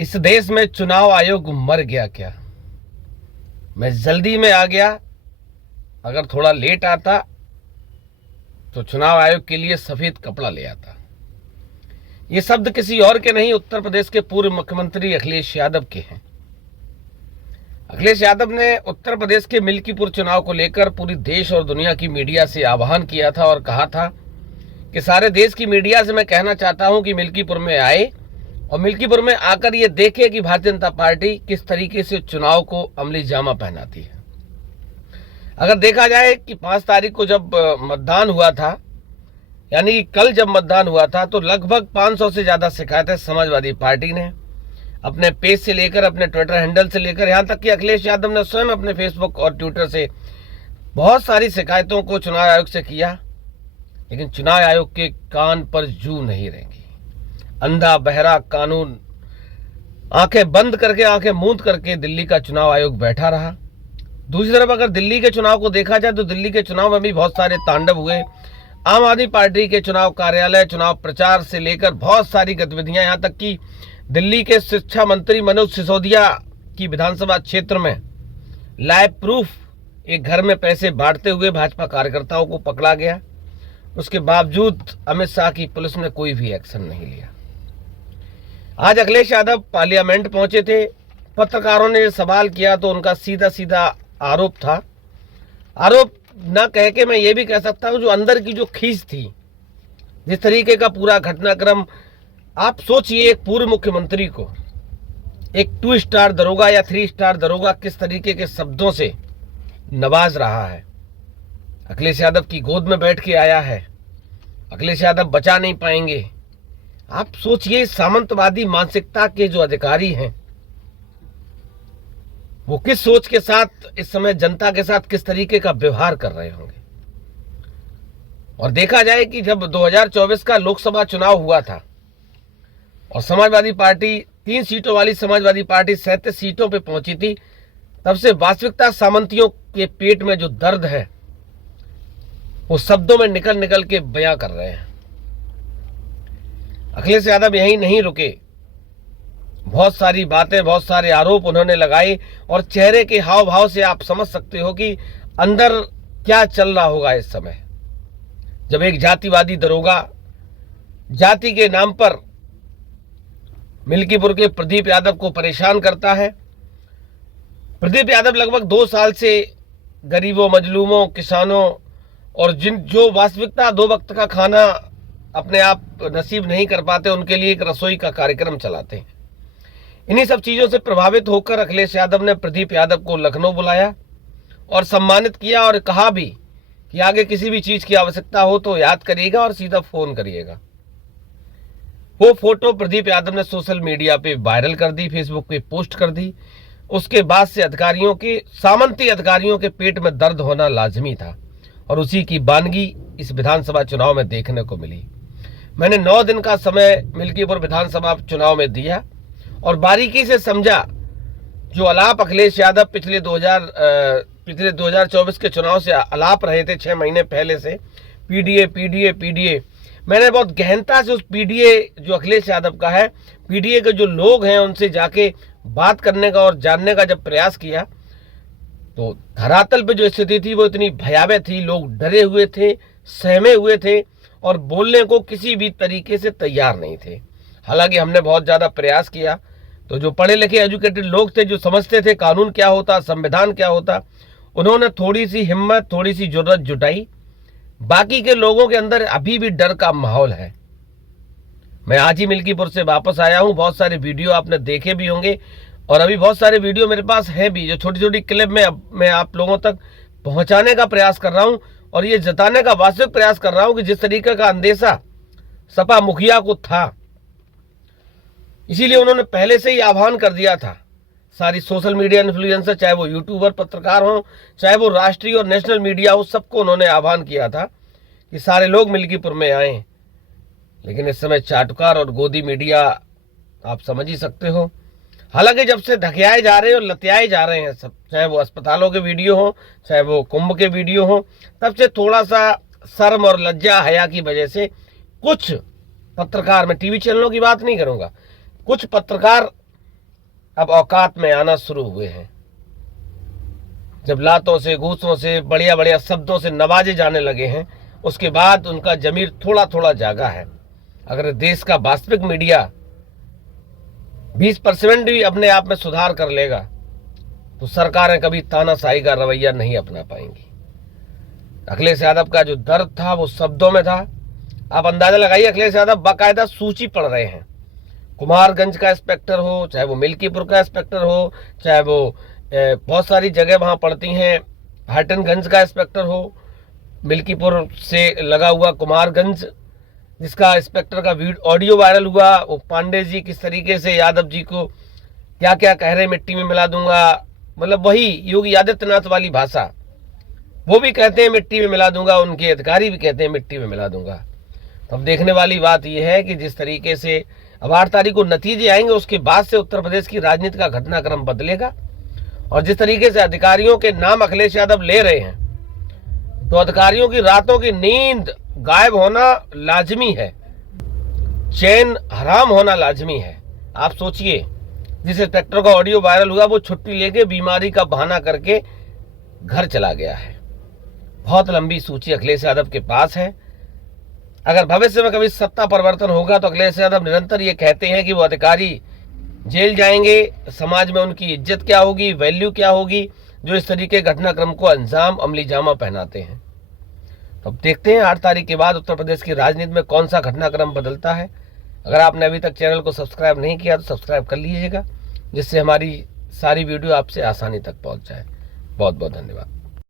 इस देश में चुनाव आयोग मर गया क्या? मैं जल्दी में आ गया। अगर थोड़ा लेट आता तो चुनाव आयोग के लिए सफेद कपड़ा ले आता। ये शब्द किसी और के नहीं, उत्तर प्रदेश के पूर्व मुख्यमंत्री अखिलेश यादव के हैं। अखिलेश यादव ने उत्तर प्रदेश के मिल्कीपुर चुनाव को लेकर पूरी देश और दुनिया की मीडिया से आह्वान किया था और कहा था कि सारे देश की मीडिया से मैं कहना चाहता हूं कि मिल्कीपुर में आए और मिल्कीपुर में आकर ये देखे कि भारतीय जनता पार्टी किस तरीके से चुनाव को अमली जामा पहनाती है। अगर देखा जाए कि 5 तारीख को जब मतदान हुआ था, यानी कल जब मतदान हुआ था, तो लगभग 500 से ज्यादा शिकायतें समाजवादी पार्टी ने अपने पेज से लेकर, अपने ट्विटर हैंडल से लेकर, यहां तक कि अखिलेश यादव ने स्वयं अपने फेसबुक और ट्विटर से बहुत सारी शिकायतों को चुनाव आयोग से किया। लेकिन चुनाव आयोग के कान पर जू नहीं रहेंगी। अंधा बहरा कानून आंखें बंद करके, आंखें मूंद करके दिल्ली का चुनाव आयोग बैठा रहा। दूसरी तरफ अगर दिल्ली के चुनाव को देखा जाए तो दिल्ली के चुनाव में भी बहुत सारे तांडव हुए। आम आदमी पार्टी के चुनाव कार्यालय, चुनाव प्रचार से लेकर बहुत सारी गतिविधियां, यहां तक कि दिल्ली के शिक्षा मंत्री मनोज सिसोदिया की विधानसभा क्षेत्र में लाइव प्रूफ एक घर में पैसे बांटते हुए भाजपा कार्यकर्ताओं को पकड़ा गया। उसके बावजूद अमित शाह की पुलिस ने कोई भी एक्शन नहीं लिया। आज अखिलेश यादव पार्लियामेंट पहुंचे थे। पत्रकारों ने सवाल किया तो उनका सीधा सीधा आरोप था, आरोप न कह के मैं ये भी कह सकता हूं, जो अंदर की जो खींच थी, जिस तरीके का पूरा घटनाक्रम, आप सोचिए एक पूर्व मुख्यमंत्री को एक 2 स्टार दरोगा या 3 स्टार दरोगा किस तरीके के शब्दों से नवाज रहा है। अखिलेश यादव की गोद में बैठ के आया है। अखिलेश यादव बचा नहीं पाएंगे। आप सोचिए सामंतवादी मानसिकता के जो अधिकारी हैं वो किस सोच के साथ इस समय जनता के साथ किस तरीके का व्यवहार कर रहे होंगे। और देखा जाए कि जब 2024 का लोकसभा चुनाव हुआ था और समाजवादी पार्टी 3 सीटों वाली समाजवादी पार्टी 37 सीटों पे पहुंची थी, तब से वास्तविकता सामंतियों के पेट में जो दर्द है वो शब्दों में निकल निकल के बयां कर रहे हैं। अखिलेश यादव यहीं नहीं रुके, बहुत सारी बातें, बहुत सारे आरोप उन्होंने लगाए और चेहरे के हाव भाव से आप समझ सकते हो कि अंदर क्या चल रहा होगा इस समय। जब एक जातिवादी दरोगा जाति के नाम पर मिल्कीपुर के प्रदीप यादव को परेशान करता है। प्रदीप यादव लगभग 2 साल से गरीबों, मजलूमों, किसानों और जो वास्तविकता 2 वक्त का खाना अपने आप नसीब नहीं कर पाते, उनके लिए एक रसोई का कार्यक्रम चलाते हैं। इन्हीं सब चीजों से प्रभावित होकर अखिलेश यादव ने प्रदीप यादव को लखनऊ बुलाया और सम्मानित किया और कहा भी कि आगे किसी भी चीज की आवश्यकता हो तो याद करिएगा और सीधा फोन करिएगा। वो फोटो प्रदीप यादव ने सोशल मीडिया पे वायरल कर दी, फेसबुक पे पोस्ट कर दी। उसके बाद से अधिकारियों के, सामंती अधिकारियों के पेट में दर्द होना लाजमी था और उसी की बानगी इस विधानसभा चुनाव में देखने को मिली। मैंने 9 दिन का समय मिल्कीपुर विधानसभा चुनाव में दिया और बारीकी से समझा। जो अलाप अखिलेश यादव पिछले 2024 के चुनाव से अलाप रहे थे 6 महीने पहले से, पीडीए पीडीए पीडीए, मैंने बहुत गहनता से उस पीडीए जो अखिलेश यादव का है, पीडीए के जो लोग हैं उनसे जाके बात करने का और जानने का जब प्रयास किया तो धरातल पे जो स्थिति थी वो इतनी भयावह थी। लोग डरे हुए थे, सहमे हुए थे और बोलने को किसी भी तरीके से तैयार नहीं थे। हालांकि हमने बहुत ज्यादा प्रयास किया तो जो पढ़े लिखे एजुकेटेड लोग थे, जो समझते थे कानून क्या होता, संविधान क्या होता, उन्होंने थोड़ी सी हिम्मत, थोड़ी सी जुर्रत जुटाई। बाकी के लोगों के अंदर अभी भी डर का माहौल है। मैं आज ही मिल्कीपुर से वापस आया हूं। बहुत सारे वीडियो आपने देखे भी होंगे और अभी बहुत सारे वीडियो मेरे पास है भी, जो छोटी छोटी क्लिप में मैं आप लोगों तक पहुंचाने का प्रयास कर रहा हूं और ये जताने का वास्तविक प्रयास कर रहा हूं कि जिस तरीके का अंदेशा सपा मुखिया को था, इसीलिए उन्होंने पहले से ही आह्वान कर दिया था। सारी सोशल मीडिया इन्फ्लुएंसर, चाहे वो यूट्यूबर, पत्रकार हो, चाहे वो राष्ट्रीय और नेशनल मीडिया हो, सबको उन्होंने आह्वान किया था कि सारे लोग मिल्कीपुर में आए। लेकिन इस समय चाटुकार और गोदी मीडिया आप समझ ही सकते हो। हालांकि जब से धकियाए जा रहे हैं और लतियाए जा रहे हैं सब, चाहे वो अस्पतालों के वीडियो हो, चाहे वो कुंभ के वीडियो हो, तब से थोड़ा सा शर्म और लज्जा हया की वजह से कुछ पत्रकार, मैं टीवी चैनलों की बात नहीं करूंगा, कुछ पत्रकार अब औकात में आना शुरू हुए हैं। जब लातों से, घूसों से, बढ़िया बढ़िया शब्दों से नवाजे जाने लगे हैं, उसके बाद उनका जमीर थोड़ा थोड़ा जागा है। अगर देश का वास्तविक मीडिया 20% भी अपने आप में सुधार कर लेगा तो सरकारें कभी तानाशाही का रवैया नहीं अपना पाएंगी। अखिलेश यादव का जो दर्द था वो शब्दों में था। आप अंदाजा लगाइए, अखिलेश यादव बाकायदा सूची पढ़ रहे हैं। कुमारगंज का इंस्पेक्टर हो, चाहे वो मिल्कीपुर का इंस्पेक्टर हो, चाहे वो बहुत सारी जगह वहां पड़ती हैं, हटनगंज का इंस्पेक्टर हो, मिल्कीपुर से लगा हुआ कुमारगंज जिसका इंस्पेक्टर का ऑडियो वायरल हुआ, वो पांडे जी किस तरीके से यादव जी को क्या क्या कह रहे, मिट्टी में मिला दूंगा, मतलब वही योगी आदित्यनाथ वाली भाषा। वो भी कहते हैं मिट्टी में मिला दूंगा, उनके अधिकारी भी कहते हैं मिट्टी में मिला दूंगा। तो अब देखने वाली बात यह है कि जिस तरीके से अब 8 तारीख को नतीजे आएंगे, उसके बाद से उत्तर प्रदेश की राजनीति का घटनाक्रम बदलेगा। और जिस तरीके से अधिकारियों के नाम अखिलेश यादव ले रहे हैं, तो अधिकारियों की रातों की नींद गायब होना लाजमी है, चैन हराम होना लाजमी है। आप सोचिए, जिस इंस्पेक्टर का ऑडियो वायरल हुआ वो छुट्टी लेके बीमारी का बहाना करके घर चला गया है। बहुत लंबी सूची अखिलेश यादव के पास है। अगर भविष्य में कभी सत्ता परिवर्तन होगा तो अखिलेश यादव निरंतर ये कहते हैं कि वो अधिकारी जेल जाएंगे, समाज में उनकी इज्जत क्या होगी, वैल्यू क्या होगी, जो इस तरीके घटनाक्रम को अंजाम अमली जामा पहनाते हैं। तो अब देखते हैं 8 तारीख के बाद उत्तर प्रदेश की राजनीति में कौन सा घटनाक्रम बदलता है। अगर आपने अभी तक चैनल को सब्सक्राइब नहीं किया तो सब्सक्राइब कर लीजिएगा, जिससे हमारी सारी वीडियो आपसे आसानी तक पहुंच जाए। बहुत बहुत धन्यवाद।